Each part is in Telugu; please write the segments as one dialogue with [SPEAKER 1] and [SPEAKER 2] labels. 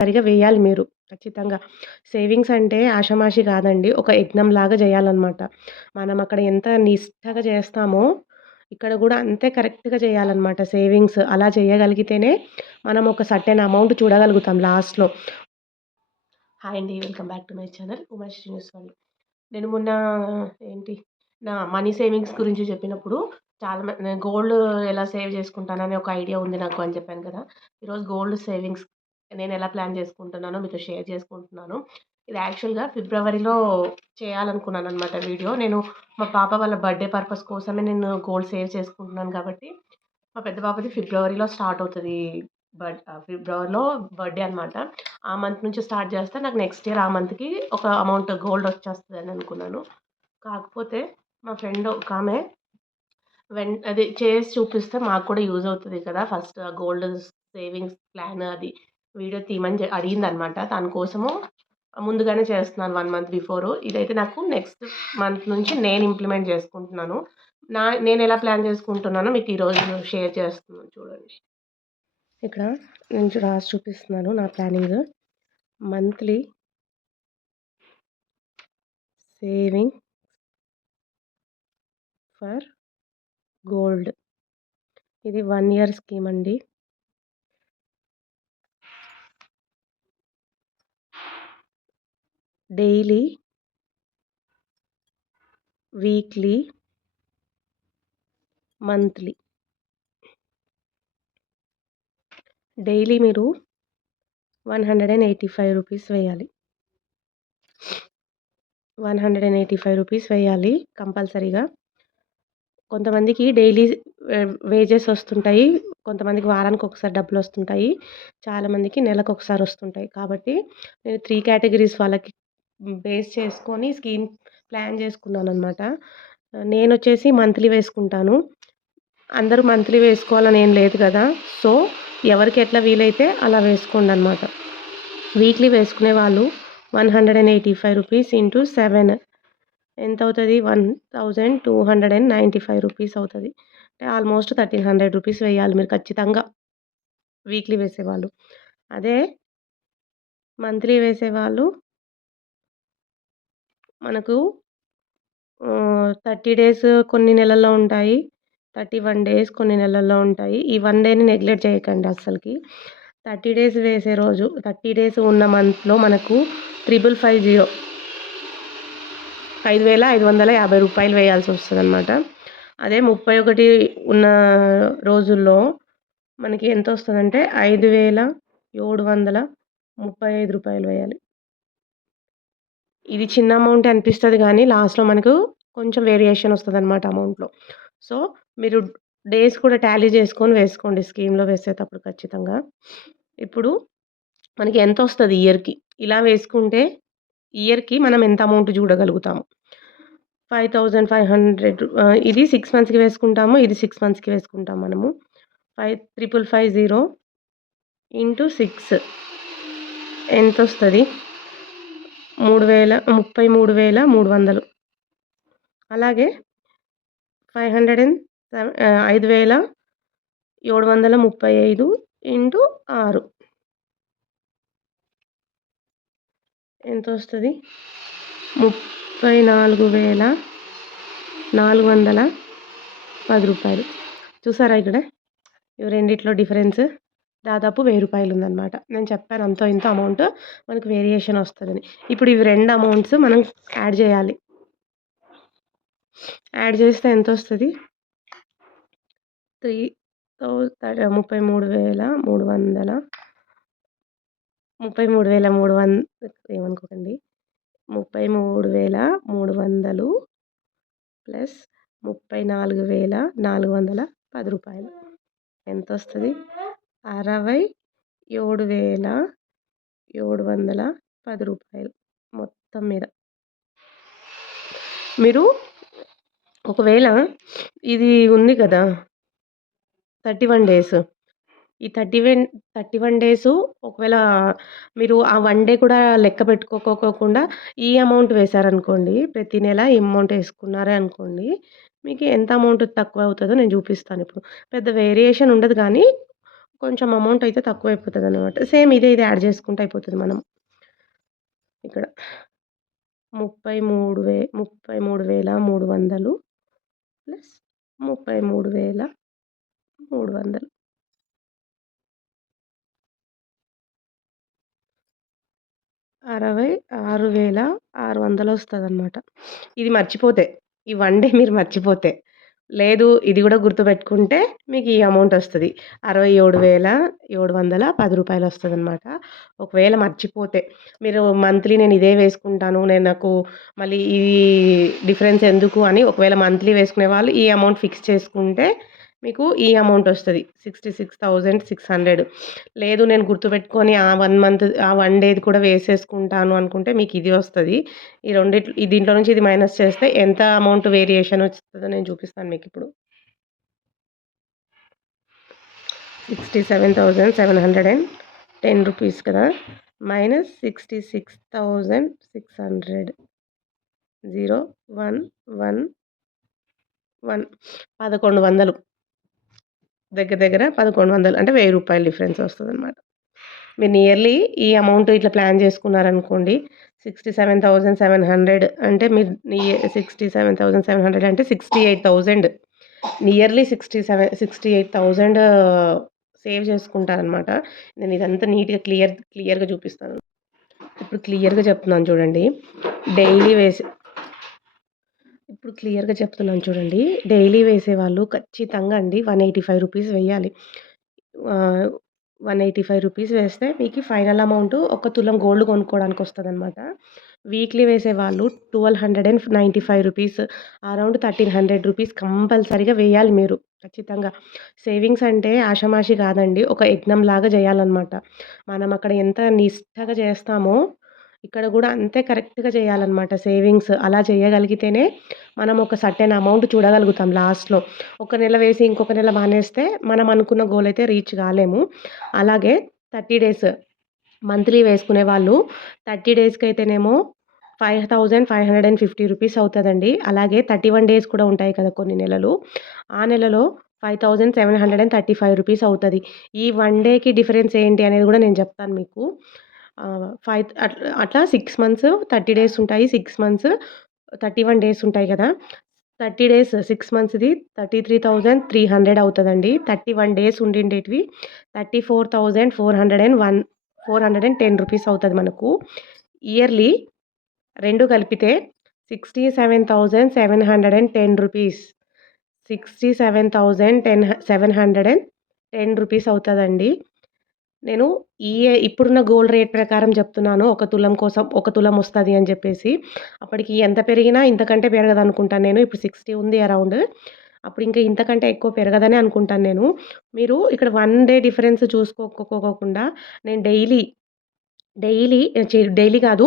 [SPEAKER 1] సరిగా వేయాలి మీరు. ఖచ్చితంగా. సేవింగ్స్ అంటే ఆషామాషి కాదండి. ఒక యజ్ఞంలాగా చేయాలన్నమాట. మనం అక్కడ ఎంత నిష్టగా చేస్తామో ఇక్కడ కూడా అంతే కరెక్ట్గా చేయాలన్నమాట సేవింగ్స్. అలా చేయగలిగితేనే మనం ఒక సర్టెన్ అమౌంట్ చూడగలుగుతాం లాస్ట్లో. హాయ్ అండి. Welcome back to my channel Umash news వాళ్ళు నేను మొన్న ఏంటి? నా మనీ సేవింగ్స్ గురించి చెప్పినప్పుడు చాలా మంది నేను గోల్డ్ ఎలా సేవ్ చేసుకుంటానని ఒక ఐడియా ఉంది నాకు అని చెప్పాను కదా. ఈరోజు గోల్డ్ సేవింగ్స్ నేను ఎలా ప్లాన్ చేసుకుంటున్నానో మీతో షేర్ చేసుకుంటున్నాను. ఇది యాక్చువల్గా ఫిబ్రవరిలో చేయాలనుకున్నాను అనమాట వీడియో. నేను మా పాప వాళ్ళ బర్త్డే పర్పస్ కోసమే నేను గోల్డ్ సేవ్ చేసుకుంటున్నాను కాబట్టి మా పెద్ద పాపది ఫిబ్రవరిలో స్టార్ట్ అవుతుంది బర్త్ ఫిబ్రవరిలో బర్త్డే అనమాట ఆ మంత్ నుంచి స్టార్ట్ చేస్తే నాకు నెక్స్ట్ ఇయర్ ఆ మంత్కి ఒక అమౌంట్ గోల్డ్ వచ్చేస్తుంది అని అనుకున్నాను. కాకపోతే మా ఫ్రెండ్ ఒక ఆమె వెన్ అది చేసి చూపిస్తే మాకు కూడా యూజ్ అవుతుంది కదా ఫస్ట్ గోల్డ్ సేవింగ్స్ ప్లాన్ అది. వీడియో తీయమని అడిగింది అనమాట దానికోసము ముందుగానే చేస్తున్నాను వన్ మంత్ బిఫోర్. ఇదైతే నాకు నెక్స్ట్ మంత్ నుంచి నేను ఇంప్లిమెంట్ చేసుకుంటున్నాను. నా నేను ఎలా ప్లాన్ చేసుకుంటున్నానో మీకు ఈరోజు షేర్ చేస్తున్నాను. చూడండి. ఇక్కడ నేను రాసి చూపిస్తున్నాను నా planning. Monthly saving for gold. ఇది వన్ ఇయర్ స్కీమ్ అండి. Daily weekly monthly. డైలీ మీరు one hundred and eighty five rupees వేయాలి. One hundred and eighty five rupees వేయాలి కంపల్సరీగా. కొంతమందికి డైలీ వేజెస్ వస్తుంటాయి. కొంతమందికి వారానికి ఒకసారి డబ్బులు వస్తుంటాయి. చాలామందికి నెలకు ఒకసారి వస్తుంటాయి. కాబట్టి నేను త్రీ కేటగిరీస్ వాళ్ళకి బేస్ చేసుకొని స్కీమ్ ప్లాన్ చేసుకున్నాను అనమాట నేను వచ్చేసి మంత్లీ వేసుకుంటాను. అందరూ మంత్లీ వేసుకోవాలని ఏం లేదు కదా! సో ఎవరికి ఎట్లా వీలైతే అలా వేసుకోండి అనమాట వీక్లీ వేసుకునే వాళ్ళు one hundred and eighty five rupees into seven. ఎంత అవుతుంది one thousand two hundred and ninety five rupees అవుతుంది. అంటే ఆల్మోస్ట్ థర్టీన్ హండ్రెడ్ రూపీస్ వేయాలి మీరు ఖచ్చితంగా. వీక్లీ వేసేవాళ్ళు. అదే మంత్లీ వేసేవాళ్ళు మనకు థర్టీ డేస్ కొన్ని నెలల్లో ఉంటాయి. థర్టీ వన్ డేస్ కొన్ని నెలల్లో ఉంటాయి. ఈ వన్ డేని నెగ్లెక్ట్ చేయకండి అస్సలకి. థర్టీ డేస్ వేసే రోజు థర్టీ డేస్ ఉన్న మంత్లో మనకు త్రిబుల్ ఫైవ్ జీరో ఐదు వేల ఐదు వందల యాభై రూపాయలు వేయాల్సి వస్తుంది అనమాట అదే ముప్పై ఒకటి ఉన్న రోజుల్లో మనకి ఎంత వస్తుందంటే ఐదు వేల ఏడు వందల ముప్పై ఐదు రూపాయలు వేయాలి. ఇది చిన్న అమౌంట్ అనిపిస్తుంది కానీ లాస్ట్లో మనకు కొంచెం వేరియేషన్ వస్తుంది అనమాట అమౌంట్లో. సో మీరు డేస్ కూడా టాలీ చేసుకొని వేసుకోండి స్కీమ్లో వేసేటప్పుడు ఖచ్చితంగా. ఇప్పుడు మనకి ఎంత వస్తుంది ఇయర్కి? ఇలా వేసుకుంటే ఇయర్కి మనం ఎంత అమౌంట్ చూడగలుగుతాము? ఫైవ్ థౌజండ్ ఫైవ్ హండ్రెడ్ ఇది సిక్స్ మంత్స్కి వేసుకుంటాము ఇది సిక్స్ మంత్స్కి వేసుకుంటాం మనము. Five triple five zero into six. ఎంత వస్తుంది మూడు వేల ముప్పై మూడు వేల మూడు వందలు. అలాగే ఫైవ్ హండ్రెడ్ అండ్ ఐదు వేల ఏడు వందల ముప్పై ఐదు ఇంటూ ఆరు. ఎంత వస్తుంది? ముప్పై నాలుగు వేల నాలుగు వందల పది రూపాయలు. చూసారా ఇక్కడ? ఇవి రెండిట్లో డిఫరెన్స్. దాదాపు వెయ్యి రూపాయలు ఉందన్నమాట నేను చెప్పాను అంతో ఇంత అమౌంట్ మనకు వేరియేషన్ వస్తుందని. ఇప్పుడు ఇవి రెండు అమౌంట్స్ మనం యాడ్ చేయాలి. యాడ్ చేస్తే ఎంత వస్తుంది త్రీ ముప్పై మూడు వేల మూడు వందల ముప్పై మూడు వేల మూడు వంద ఏమనుకోకండి. ముప్పై మూడు వేల మూడు వందలు ప్లస్ ముప్పై నాలుగు వేల నాలుగు వందల పది రూపాయలు. ఎంత వస్తుంది అరవై ఏడు వేల ఏడు వందల పది రూపాయలు మొత్తం మీద. మీరు ఒకవేళ ఇది ఉంది కదా థర్టీ వన్ డేస్. ఈ thirty one thirty one days ఒకవేళ మీరు ఆ వన్ డే కూడా లెక్క పెట్టుకోకోకుండా ఈ అమౌంట్ వేశారనుకోండి ప్రతి నెల ఈ అమౌంట్ వేసుకున్నారే అనుకోండి మీకు ఎంత అమౌంట్ తక్కువ అవుతుందో నేను చూపిస్తాను. ఇప్పుడు పెద్ద వేరియేషన్ ఉండదు కానీ కొంచెం అమౌంట్ అయితే తక్కువ అయిపోతుంది అనమాట సేమ్ ఇదే ఇది యాడ్ చేసుకుంటే అయిపోతుంది మనం. ఇక్కడ ముప్పై మూడు వే ముప్పై మూడు వేల మూడు వందలు ప్లస్ ముప్పై మూడు వేల మూడు వందలు. అరవై ఆరు వేల ఆరు వందలు వస్తుంది అనమాట ఇది మర్చిపోతే. ఈ వన్ డే మీరు మర్చిపోతే. లేదు ఇది కూడా గుర్తుపెట్టుకుంటే మీకు ఈ అమౌంట్ వస్తుంది అరవై ఏడు వేల ఏడు వందల పది రూపాయలు వస్తుంది అనమాట ఒకవేళ మర్చిపోతే, మీరు మంత్లీ నేను ఇదే వేసుకుంటాను. నేను నాకు మళ్ళీ ఈ డిఫరెన్స్ ఎందుకు అని ఒకవేళ మంత్లీ వేసుకునే వాళ్ళు ఈ అమౌంట్ ఫిక్స్ చేసుకుంటే మీకు ఈ అమౌంట్ వస్తుంది. Sixty six thousand six hundred లేదు నేను గుర్తుపెట్టుకొని ఆ వన్ మంత్ ఆ వన్ డేది కూడా వేసేసుకుంటాను అనుకుంటే మీకు ఇది వస్తుంది. ఈ రెండిట్లు దీంట్లో నుంచి ఇది మైనస్ చేస్తే ఎంత అమౌంట్ వేరియేషన్ వస్తుందో నేను చూపిస్తాను మీకు ఇప్పుడు. Sixty seven thousand seven hundred and ten rupees కదా. Minus sixty six thousand six hundred zero one one one పదకొండు వందలు. దగ్గర దగ్గర పదకొండు వందలు అంటే వెయ్యి రూపాయలు డిఫరెన్స్ వస్తుంది అనమాట మీరు నియర్లీ ఈ అమౌంట్ ఇట్లా plan చేసుకున్నారనుకోండి sixty seven thousand seven hundred అంటే మీరు sixty seven thousand seven hundred అంటే sixty eight thousand nearly sixty seven sixty eight thousand save చేసుకుంటారనమాట నేను ఇదంతా నీట్గా క్లియర్ క్లియర్గా చూపిస్తాను. ఇప్పుడు క్లియర్గా చెప్తున్నాను చూడండి. డైలీ వేసి ఇప్పుడు క్లియర్‌గా చెప్తున్నాను చూడండి. డైలీ వేసేవాళ్ళు ఖచ్చితంగా అండి 185 రూపీస్ వేయాలి. ఆహ్, 185 రూపీస్ వేస్తే మీకు ఫైనల్ అమౌంట్ ఒక తులం గోల్డ్ కొనుక్కోవడానికి వస్తదనమాట. వీక్లీ వేసేవాళ్ళు 1295 రూపీస్ అరౌండ్ 1300 రూపీస్ కంపల్సరీగా వేయాలి మీరు ఖచ్చితంగా. సేవింగ్స్ అంటే ఆషమాషి కాదండి. ఒక యజ్ఞంలాగా చేయాలన్నమాట మనం అక్కడ ఎంత నిష్టగా చేస్తామో ఇక్కడ కూడా అంతే కరెక్ట్‌గా చేయాలన్నమాట సేవింగ్స్. అలా చేయగలిగితేనే మనం ఒక సర్టెన్ అమౌంట్ చూడగలుగుతాం లాస్ట్‌లో. ఒక నెల వేసి ఇంకొక నెల మానేస్తే మనం అనుకున్న గోల్ అయితే రీచ్ కాలేము. అలాగే 30 డేస్ మంత్లీ వేసుకునే వాళ్ళు థర్టీ డేస్కి అయితేనేమో five thousand five hundred and fifty rupees అవుతుందండి అలాగే 31 డేస్ కూడా ఉంటాయి కదా కొన్ని నెలలు. ఆ నెలలో 5,735 రూపీస్ అవుతుంది ఈ వన్ డేకి డిఫరెన్స్ ఏంటి అనేది కూడా నేను చెప్తాను మీకు. ఫైవ్ అట్లా సిక్స్ మంత్స్ 30 డేస్ ఉంటాయి. Six months thirty one days ఉంటాయి కదా. Thirty days six మంత్స్ది thirty three thousand three hundred అవుతుందండి. Thirty one days ఉండిండేటివి thirty four thousand four hundred and one four hundred and ten rupees అవుతుంది మనకు. ఇయర్లీ రెండు కలిపితే sixty seven thousand seven hundred and ten rupees. Sixty seven thousand ten seven hundred and ten rupees అవుతుందండి. నేను ఈ ఇప్పుడున్న గోల్డ్ రేట్ ప్రకారం చెప్తున్నాను. ఒక తులం కోసం ఒక తులం వస్తుంది అని చెప్పేసి. అప్పటికి ఎంత పెరిగినా ఇంతకంటే పెరగదు అనుకుంటాను నేను. ఇప్పుడు 60 ఉంది అరౌండ్. అప్పుడు ఇంకా ఇంతకంటే ఎక్కువ పెరగదనే అనుకుంటాను నేను. మీరు ఇక్కడ వన్ డే డిఫరెన్స్ చూసుకోకోకుండా నేను డైలీ, డైలీ డైలీ కాదు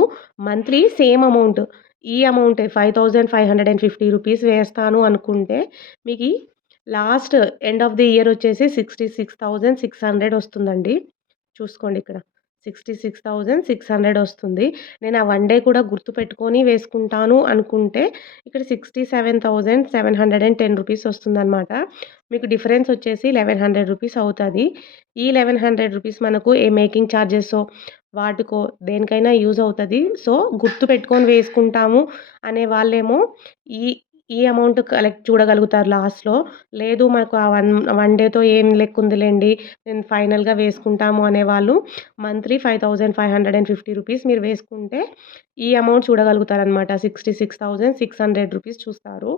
[SPEAKER 1] మంత్లీ సేమ్ అమౌంట్ ఈ amount five thousand five hundred and fifty rupees వేస్తాను అనుకుంటే మీకు last end of the year వచ్చేసి 66,600 వస్తుందండి. చూసుకోండి ఇక్కడ. 66,600 వస్తుంది. నేను ఆ వన్ డే కూడా గుర్తుపెట్టుకొని వేసుకుంటాను అనుకుంటే ఇక్కడ 67,710 రూపీస్ వస్తుందన్నమాట మీకు డిఫరెన్స్ వచ్చేసి 1,100 రూపీస్ అవుతుంది ఈ 1,100 రూపీస్ మనకు ఏ మేకింగ్ చార్జెసో వాటికో దేనికైనా యూజ్ అవుతుంది సో, గుర్తు పెట్టుకొని వేసుకుంటాము అనే వాళ్ళేమో ఈ ఈ అమౌంట్ కలెక్ట్ చూడగలుగుతారు లాస్ట్‌లో. లేదు మాకు ఆ వన్ వన్ డేతో ఏం లెక్కుందిలెండి. నేను ఫైనల్‌గా వేసుకుంటాము అనేవాళ్ళు మంత్లీ 5,550 రూపీస్ మీరు వేసుకుంటే ఈ అమౌంట్ చూడగలుగుతారనమాట. 66,600 రూపీస్ చూస్తారు.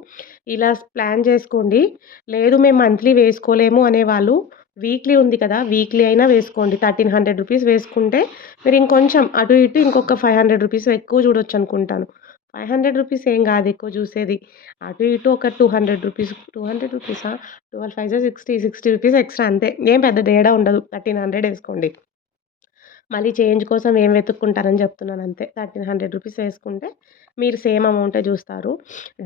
[SPEAKER 1] ఇలా ప్లాన్ చేసుకోండి. లేదు మేము మంత్లీ వేసుకోలేము అనేవాళ్ళు వీక్లీ ఉంది కదా! వీక్లీ అయినా వేసుకోండి. 1300 రూపీస్ వేసుకుంటే మీరు ఇంకొంచెం అటు ఇటు ఇంకొక 500 రూపీస్ ఎక్కువ చూడొచ్చు అనుకుంటాను ఫైవ్ హండ్రెడ్ రూపీస్ ఏం కాదు ఎక్కువ చూసేది. అటు ఇటు ఒక 200 రూపీస్ 200 రూపీసా? Twelve five sixty sixty rupees extra అంతే. ఏం పెద్ద తేడా ఉండదు. థర్టీన్ హండ్రెడ్ వేసుకోండి మళ్ళీ చేంజ్ కోసం ఏం వెతుక్కుంటారని చెప్తున్నాను అంతే. 1300 రూపీస్ వేసుకుంటే మీరు సేమ్ అమౌంటే చూస్తారు.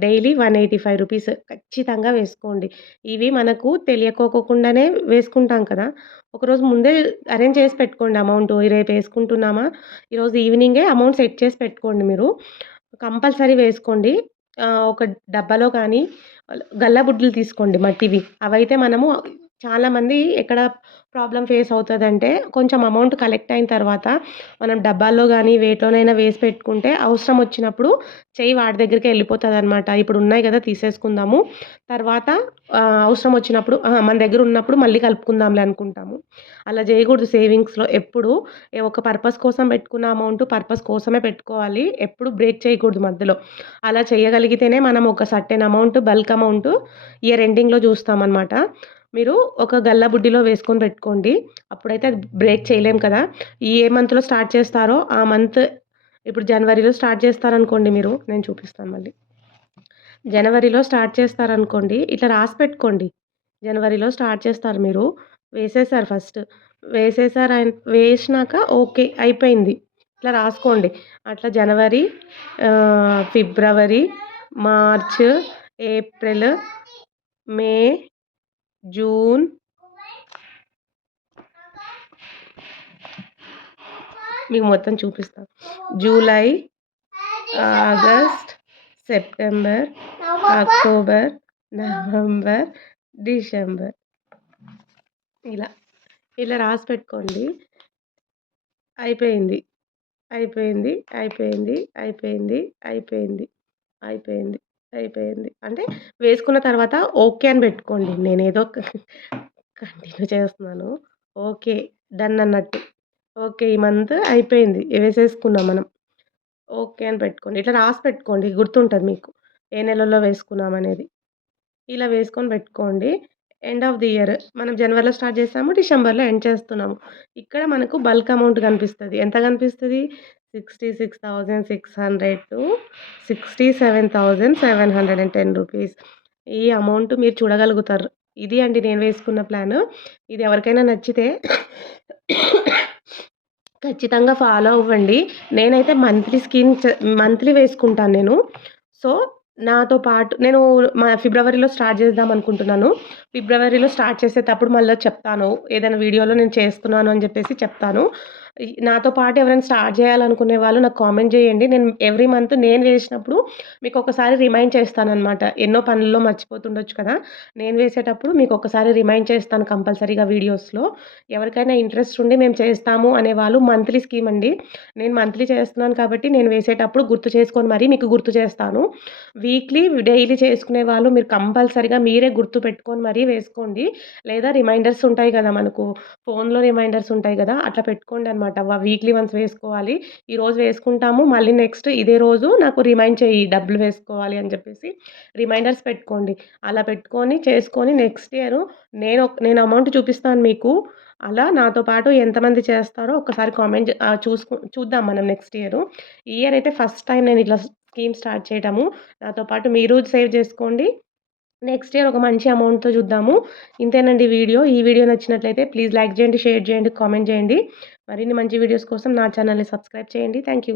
[SPEAKER 1] డైలీ 185 రూపీస్ ఖచ్చితంగా వేసుకోండి. ఇవి మనకు తెలియకోకుండానే వేసుకుంటాం కదా! ఒకరోజు ముందే అరేంజ్ చేసి పెట్టుకోండి అమౌంటు. రేపు వేసుకుంటున్నామా, ఈరోజు ఈవినింగే అమౌంట్ సెట్ చేసి పెట్టుకోండి మీరు. కంపల్సరీ వేసుకోండి. ఒక డబ్బాలో కానీ గల్లా బుడ్డలు తీసుకోండి మట్టివి. అవైతే మనము చాలామంది ఎక్కడ ప్రాబ్లం ఫేస్ అవుతుందంటే కొంచెం అమౌంట్ కలెక్ట్ అయిన తర్వాత మనం డబ్బాల్లో కానీ వేటిలోనైనా వేసి పెట్టుకుంటే అవసరం వచ్చినప్పుడు చెయ్యి వాడి దగ్గరికి వెళ్ళిపోతుంది అనమాట ఇప్పుడు ఉన్నాయి కదా తీసేసుకుందాము. తర్వాత అవసరం వచ్చినప్పుడు మన దగ్గర ఉన్నప్పుడు మళ్ళీ కలుపుకుందాంలే అనుకుంటాము. అలా చేయకూడదు సేవింగ్స్లో. ఎప్పుడు ఒక పర్పస్ కోసం పెట్టుకున్న అమౌంట్ పర్పస్ కోసమే పెట్టుకోవాలి. ఎప్పుడు బ్రేక్ చేయకూడదు మధ్యలో. అలా చేయగలిగితేనే మనం ఒక certain amount bulk amount year ఎండింగ్లో చూస్తామన్నమాట. మీరు ఒక గల్ల బుడ్డిలో వేసుకొని పెట్టుకోండి. అప్పుడైతే అది బ్రేక్ చేయలేము కదా. ఏ మంత్లో స్టార్ట్ చేస్తారో ఆ మంత్ ఇప్పుడు జనవరిలో స్టార్ట్ చేస్తారనుకోండి మీరు. నేను చూపిస్తాను మళ్ళీ. జనవరిలో స్టార్ట్ చేస్తారనుకోండి. ఇట్లా రాసి పెట్టుకోండి. జనవరిలో స్టార్ట్ చేస్తారు మీరు. వేసేసారు ఫస్ట్. వేసేసారు ఆయన వేసినాక ఓకే అయిపోయింది. ఇట్లా రాసుకోండి. అట్లా జనవరి ఫిబ్రవరి మార్చ్ ఏప్రిల్ మే జూన్ మీకు మొత్తం చూపిస్తాను July August September October November December. ఇలా ఇలా రాసి పెట్టుకోండి. అయిపోయింది. అయిపోయింది అయిపోయింది అయిపోయింది అయిపోయింది అయిపోయింది. అయిపోయింది. అంటే వేసుకున్న తర్వాత ఓకే అని పెట్టుకోండి. నేను ఏదో కంటిన్యూ చేస్తున్నాను. ఓకే డన్ అన్నట్టు. ఓకే ఈ మంత్ అయిపోయింది. వేసేసుకున్నాం మనం. ఓకే అని పెట్టుకోండి. ఇట్లా రాసి పెట్టుకోండి. గుర్తుంటుంది మీకు. ఏ నెలలో వేసుకున్నాం అనేది. ఇలా వేసుకొని పెట్టుకోండి. ఎండ్ ఆఫ్ ది ఇయర్ మనం జనవరిలో స్టార్ట్ చేస్తాము డిసెంబర్లో ఎండ్ చేస్తున్నాము. ఇక్కడ మనకు బల్క్ అమౌంట్ కనిపిస్తుంది. ఎంత కనిపిస్తుంది? Sixty six thousand six hundred to sixty seven thousand seven hundred and ten rupees. ఈ అమౌంట్ మీరు చూడగలుగుతారు. ఇది అండి నేను వేసుకున్న ప్లాన్. ఇది ఎవరికైనా నచ్చితే ఖచ్చితంగా ఫాలో అవ్వండి. నేనైతే మంత్లీ స్కీమ్ మంత్లీ వేసుకుంటాను నేను. సో నాతో పాటు నేను మా ఫిబ్రవరిలో స్టార్ట్ చేద్దాం అనుకుంటున్నాను. ఫిబ్రవరిలో స్టార్ట్ చేసేటప్పుడు మళ్ళీ చెప్తాను. ఏదైనా వీడియోలో నేను చేస్తున్నాను అని చెప్పేసి చెప్తాను. నాతో పాటు ఎవరైనా స్టార్ట్ చేయాలనుకునే వాళ్ళు నాకు కామెంట్ చేయండి. నేను ఎవ్రీ మంత్ నేను వేసినప్పుడు మీకు ఒకసారి రిమైండ్ చేస్తానన్నమాట. ఎన్నో పనుల్లో మర్చిపోతుండొచ్చు కదా. నేను వేసేటప్పుడు మీకు ఒకసారి రిమైండ్ చేస్తాను కంపల్సరీగా వీడియోస్లో. ఎవరికైనా ఇంట్రెస్ట్ ఉండి మేము చేస్తాము అనే వాళ్ళు మంత్లీ స్కీమ్ అండి. నేను మంత్లీ చేస్తున్నాను కాబట్టి నేను వేసేటప్పుడు గుర్తు చేసుకొని మరీ మీకు గుర్తు చేస్తాను. వీక్లీ డైలీ చేసుకునే వాళ్ళు మీరు కంపల్సరీగా మీరే గుర్తు పెట్టుకొని మరీ వేసుకోండి. లేదా రిమైండర్స్ ఉంటాయి కదా మనకు. ఫోన్లో రిమైండర్స్ ఉంటాయి కదా. అట్లా పెట్టుకోండి అనమాట అనమాట వీక్లీ వన్స్ వేసుకోవాలి. ఈరోజు వేసుకుంటాము మళ్ళీ నెక్స్ట్ ఇదే రోజు నాకు రిమైండ్ చేయి డబ్బులు వేసుకోవాలి అని చెప్పేసి రిమైండర్స్ పెట్టుకోండి. అలా పెట్టుకొని చేసుకొని నెక్స్ట్ ఇయర్ నేను నేను అమౌంట్ చూపిస్తాను మీకు. అలా నాతో పాటు ఎంతమంది చేస్తారో ఒకసారి కామెంట్ చూసుకు చూద్దాం మనం నెక్స్ట్ ఇయర్. ఈ ఇయర్ అయితే ఫస్ట్ టైం నేను ఇట్లా స్కీమ్ స్టార్ట్ చేయడము నాతో పాటు మీరు సేవ్ చేసుకోండి. నెక్స్ట్ ఇయర్ ఒక మంచి అమౌంట్తో చూద్దాము. ఇంతేనండి వీడియో. ఈ వీడియో నచ్చినట్లయితే ప్లీజ్ లైక్ చేయండి షేర్ చేయండి కామెంట్ చేయండి. మరిన్ని మంచి వీడియోస్ కోసం నా ఛానల్ని సబ్స్క్రైబ్ చేయండి. Thank you